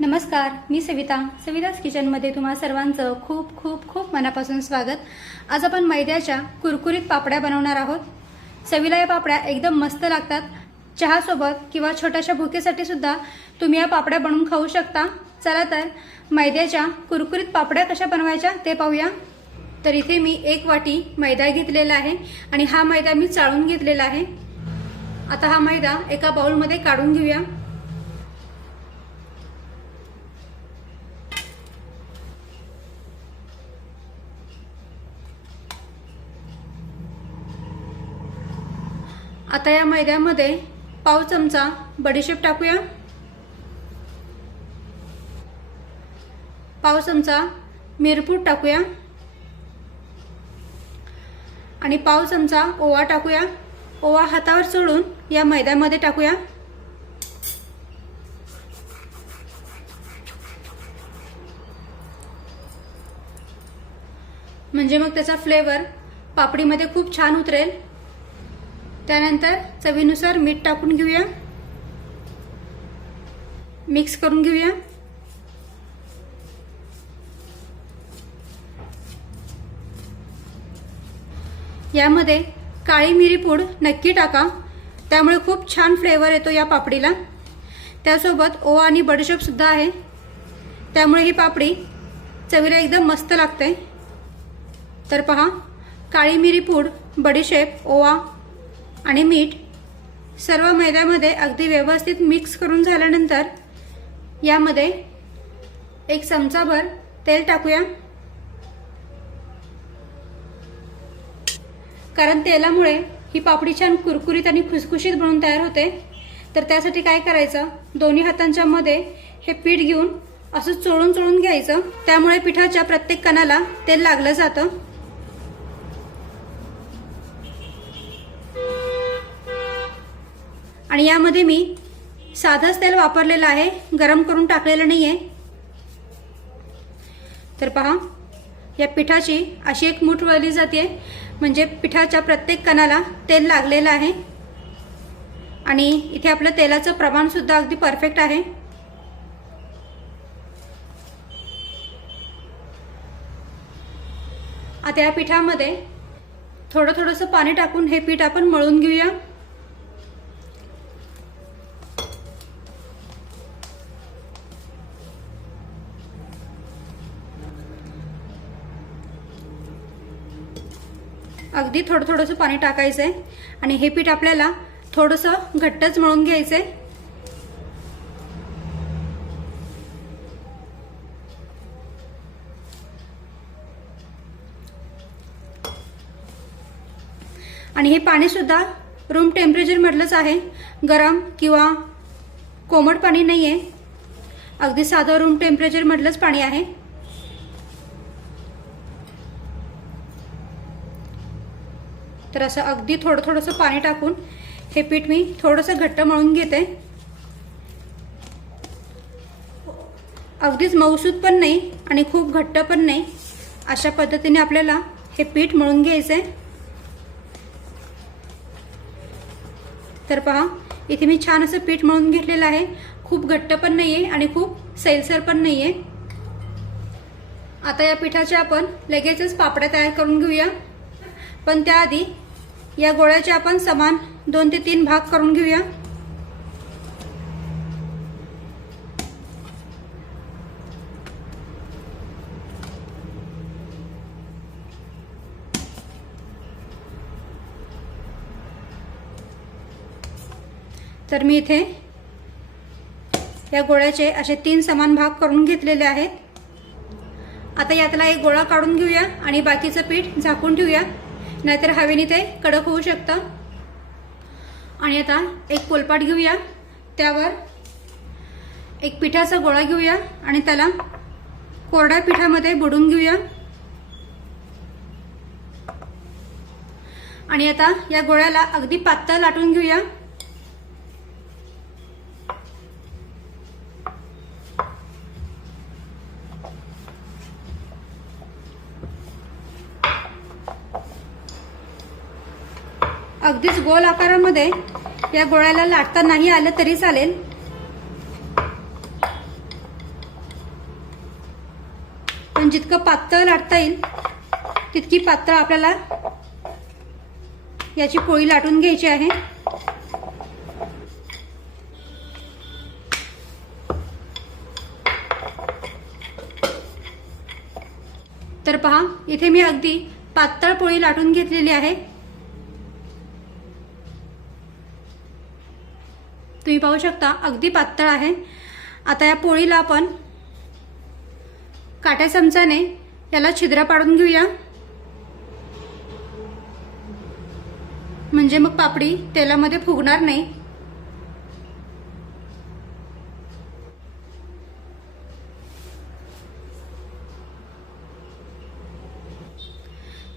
नमस्कार मी सविता. सविताच किचनमध्ये तुम्हा सर्वांचं खूप खूप खूप मनापासून स्वागत. आज आपण मैद्याच्या कुरकुरीत पापड्या बनवणार आहोत. सविला या पापड्या एकदम मस्त लागतात. चहासोबत किंवा छोट्याशा भुकेसाठी सुद्धा तुम्ही या पापड्या बनवून खाऊ शकता. चला तर मैद्याच्या कुरकुरीत पापड्या कशा बनवायच्या ते पाहूया. तर इथे मी एक वाटी मैदा घेतलेला आहे आणि हा मैदा मी चाळून घेतलेला आहे. आता हा मैदा एका बाउलमध्ये काढून घेऊया. आता या मैद्यामध्ये पाव चमचा बडीशेप टाकूया. पाव चमचा मिरपूड टाकूया. आणि पाव चमचा ओवा टाकूया. ओवा हातावर सोडून या मैद्यामध्ये टाकूया. म्हणजे मग त्याचा फ्लेवर पापडीमध्ये खूप छान उतरेल. त्यानंतर चवीनुसार मीठ टाकून घेऊया. मिक्स करून घेऊया. यामध्ये काळी मिरी पूड नक्की टाका. त्यामुळे खूप छान फ्लेवर येतो या पापडीला. त्यासोबत ओवा आणि बडीशेपसुद्धा आहे. त्यामुळे ही पापडी चवीला एकदम मस्त लागते. तर पहा काळी मिरी पूड बडीशेप ओवा आणि मीठ सर्व मैद्यामध्ये अगदी व्यवस्थित मिक्स करून झाल्यानंतर यामध्ये एक चमचाभर तेल टाकूया. कारण तेलामुळे ही पापडी छान कुरकुरीत आणि खुसखुशीत बनून तयार होते. तर त्यासाठी काय करायचं? दोन्ही हातांच्या मध्ये हे पीठ घेऊन असं चोळून चोळून घ्यायचं. त्यामुळे पिठाच्या प्रत्येक कणाला तेल लागलं जातं. आणि यामध्ये मी साधंच तेल वापरलेलं आहे. गरम करून टाकलेलं नाही आहे तर पहा या पिठाची अशी एक मूठ वळली जाते. म्हणजे पिठाच्या प्रत्येक कणाला तेल लागलेलं आहे. आणि इथे आपलं तेलाचं प्रमाणसुद्धा अगदी परफेक्ट आहे. आता या पिठामध्ये थोडं थोडंसं पाणी टाकून हे पीठ आपण मळून घेऊया. अगदी थोडं थोडंसं पाणी टाकायचं आहे आणि हे पीठ आपल्याला थोडंसं घट्टच मळून घ्यायचं आहे आणि हे पाणी सुद्धा रूम टेम्परेचरमधलंच आहे. गरम किंवा कोमट पाणी नाही आहे अगदी साधं रूम टेम्परेचर मधलंच पाणी आहे. तर असं अगदी थोडं थोडंसं पाणी टाकून हे पीठ मी थोडंसं घट्ट मळून घेते. अगदीच मऊसूद पण नाही आणि खूप घट्ट पण नाही. अशा पद्धतीने आपल्याला हे पीठ मळून घ्यायचं आहे तर पहा इथे मी छान असं पीठ मळून घेतलेलं आहे. खूप घट्ट पण नाही आहे आणि खूप सैलसर पण नाहीये. आता या पिठाच्या आपण लगेचच पापड्या तयार करून घेऊया. पण त्याआधी या गोळ्याचे आपण समान दोन ते तीन भाग करून घेऊया. तर मी इथे या गोळ्याचे असे तीन समान भाग करून घेतलेले आहेत. आता यातला एक गोळा काढून घेऊया आणि बाकीचं पीठ झाकून ठेवूया. नाहीतर हवेने ते कडक होऊ शकतं. आणि आता एक पोलपाट घेऊया. त्यावर एक पिठाचा गोळा घेऊया आणि त्याला कोरड्या पिठामध्ये बुडून घेऊया. आणि आता या गोळ्याला अगदी पातळ लाटून घेऊया. अगदीच गोल आकारामध्ये. या गोळ्याला लाटता नाही आलं तरी चालेल. पण जितकं पातळ लाटता येईल तितकी पातळ आपल्याला याची पोळी लाटून घ्यायची आहे. तर पहा इथे मी अगदी पातळ पोळी लाटून घेतलेली आहे. तुम्ही पाहू शकता अगदी पातळ आहे. आता या पोळीला आपण काट्या चमचाने याला छिद्र पाडून घेऊया. म्हणजे मग पापडी तेलामध्ये फुगणार नाही.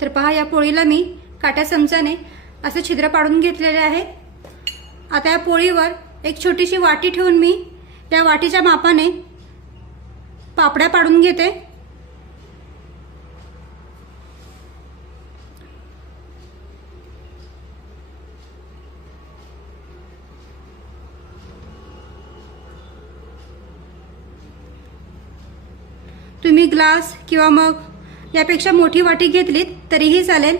तर पहा या पोळीला मी काट्या चमचाने असे छिद्र पाडून घेतलेले आहे. आता या पोळीवर एक छोटीशी वाटी ठेवून मी या वाटीच्या मापाने पापड्या पाडून घेते. तुम्ही ग्लास किंवा मग यापेक्षा मोठी वाटी घेतलीत तरीही चालेल.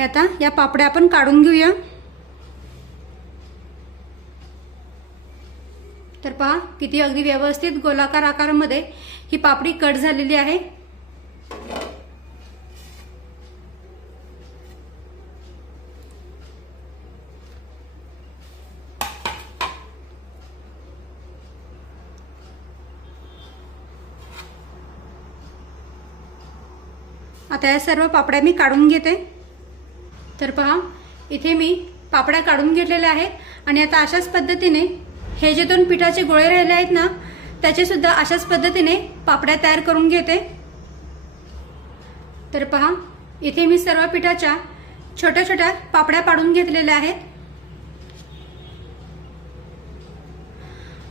आणि आता या पापड्या आपण काढून घेऊया. तर पहा किती अगदी व्यवस्थित गोलाकार आकारामध्ये ही पापडी कट झालेली आहे. आता या सर्व पापड्या मी काढून घेते. तर पहा इथे मी पापड्या काढून घेतलेल्या आहेत आणि आता अशाच पद्धतीने हे जे दोन पिठाचे गोळे राहिले आहेत ना त्याचे सुद्धा अशाच पद्धतीने पापड्या तयार करून घेते. तर पहा इथे मी सर्व पिठाच्या छोट्या छोट्या पापड्या पाडून घेतलेल्या आहेत.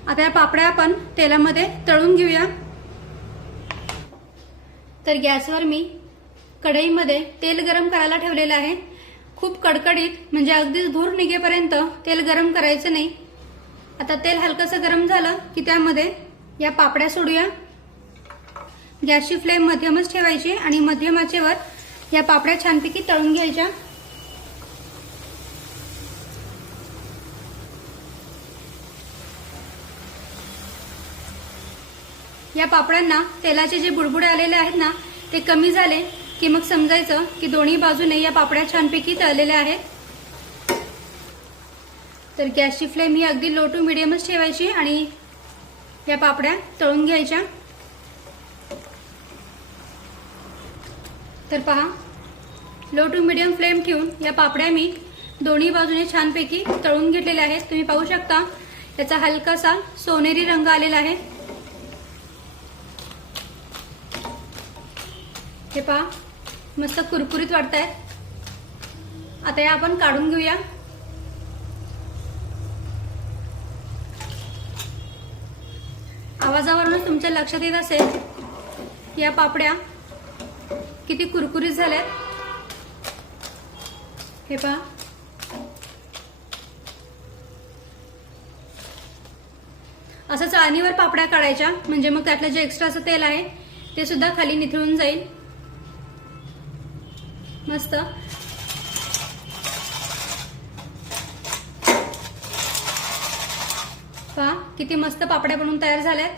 आता या पापड्या आपण तेलामध्ये तळून घेऊया. तर गॅसवर मी कढईमध्ये तेल गरम करायला ठेवलेलं आहे. खूप कडकडीत म्हणजे अगदीच धूर निघेपर्यंत तेल गरम करायचं नाही. आता तेल हलकंसं गरम झालं की त्यामध्ये या पापड्या सोडूया. गॅसची फ्लेम मध्यमच ठेवायची आणि मध्यम आचेवर या पापड्या छानपैकी तळून घ्यायच्या. या पापड्यांना तेलाचे जे बुडबुडे आलेले आहेत ना ते कमी झाले. की मग समजायचं की दोन्ही बाजूने या पापड्या छानपैकी तळलेल्या आहेत. तर गॅसची फ्लेम ही अगदी लो टू मिडियमच ठेवायची आणि या पापड्या तळून घ्यायच्या. तर पहा लो टू मिडियम फ्लेम ठेवून या पापड्या मी दोन्ही बाजूने छानपैकी तळून घेतलेल्या आहेत. तुम्ही पाहू शकता याचा हलकासा सोनेरी रंग आलेला आहे. हे पहा मस्त कुरकुरीत वाटत आहेत आता या आपण काढून घेऊया. आवाजावरूनच तुमच्या लक्षात येत असेल या पापड्या किती कुरकुरीत झाल्यात. हे पहा. असं चाळणीवर पापड्या काढायच्या म्हणजे मग त्यातलं जे एक्स्ट्राचं तेल आहे ते सुद्धा खाली निथळून जाईल. मस्त. पहा किती मस्त पापड्या बनवून तयार झाल्यात.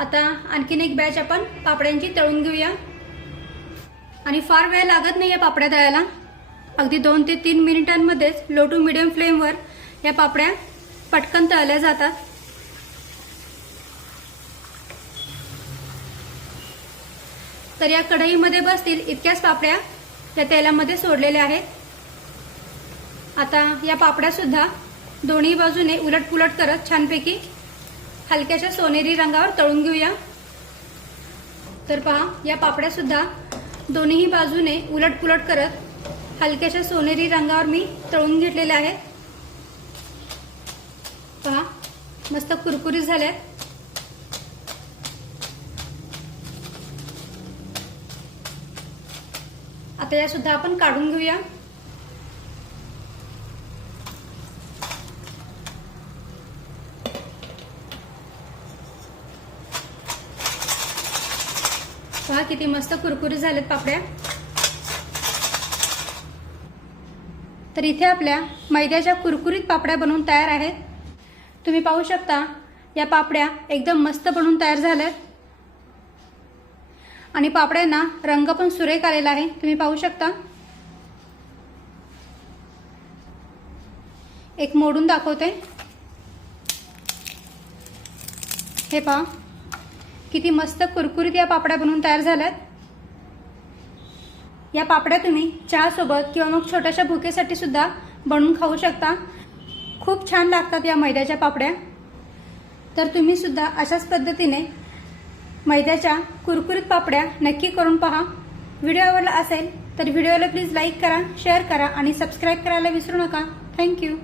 आता आणखीन एक बॅच आपण पापड्यांची तळून घेऊया. आणि फार वेळ लागत नाही या पापड्या तळायला. अगदी दोन ते तीन मिनिटांमध्येच लो टू मिडियम फ्लेमवर या पापड्या पटकन तळल्या जातात. तर या कढईमध्ये बसतील इतक्याच पापड्या या तेलामध्ये सोडलेल्या आहेत. आता या पापड्या सुद्धा दोन्ही बाजूने उलट पुलट करत छानपैकी हलक्याशा सोनेरी रंगावर तळून घेऊया. तर पहा या पापड्या सुद्धा दोन्ही बाजूने उलट पुलट करत हलक्याशा सोनेरी रंगावर मी तळून घेतलेल्या आहेत. पहा मस्त कुरकुरीत झाल्यात. आता या सुद्धा आपण काढून घेऊया. पहा किती मस्त कुरकुरीत झालेत पापड्या. तर इथे आपल्या मैद्याच्या कुरकुरीत पापड्या बनवून तयार आहेत. तुम्ही पाहू शकता या पापड्या एकदम मस्त बनवून तयार झाल्यात. आणि पापड्यांना रंग पण सुरेख आलेला आहे. तुम्ही पाहू शकता. एक मोडून दाखवते. हे पहा. किती मस्त कुरकुरीत या पापड्या बनवून तयार झाल्यात. या पापड्या तुम्ही चहासोबत किंवा मग छोट्याशा भुकेसाठी सुद्धा बनवून खाऊ शकता. खूप छान लागतात या मैद्याच्या पापड्या. तर तुम्ही सुद्धा अशाच पद्धतीने मैद्याच्या कुरकुरीत पापड्या नक्की करून पहा. व्हिडिओ आवडला असेल तर व्हिडिओला प्लीज लाईक करा शेअर करा आणि सबस्क्राईब करायला विसरू नका. थँक्यू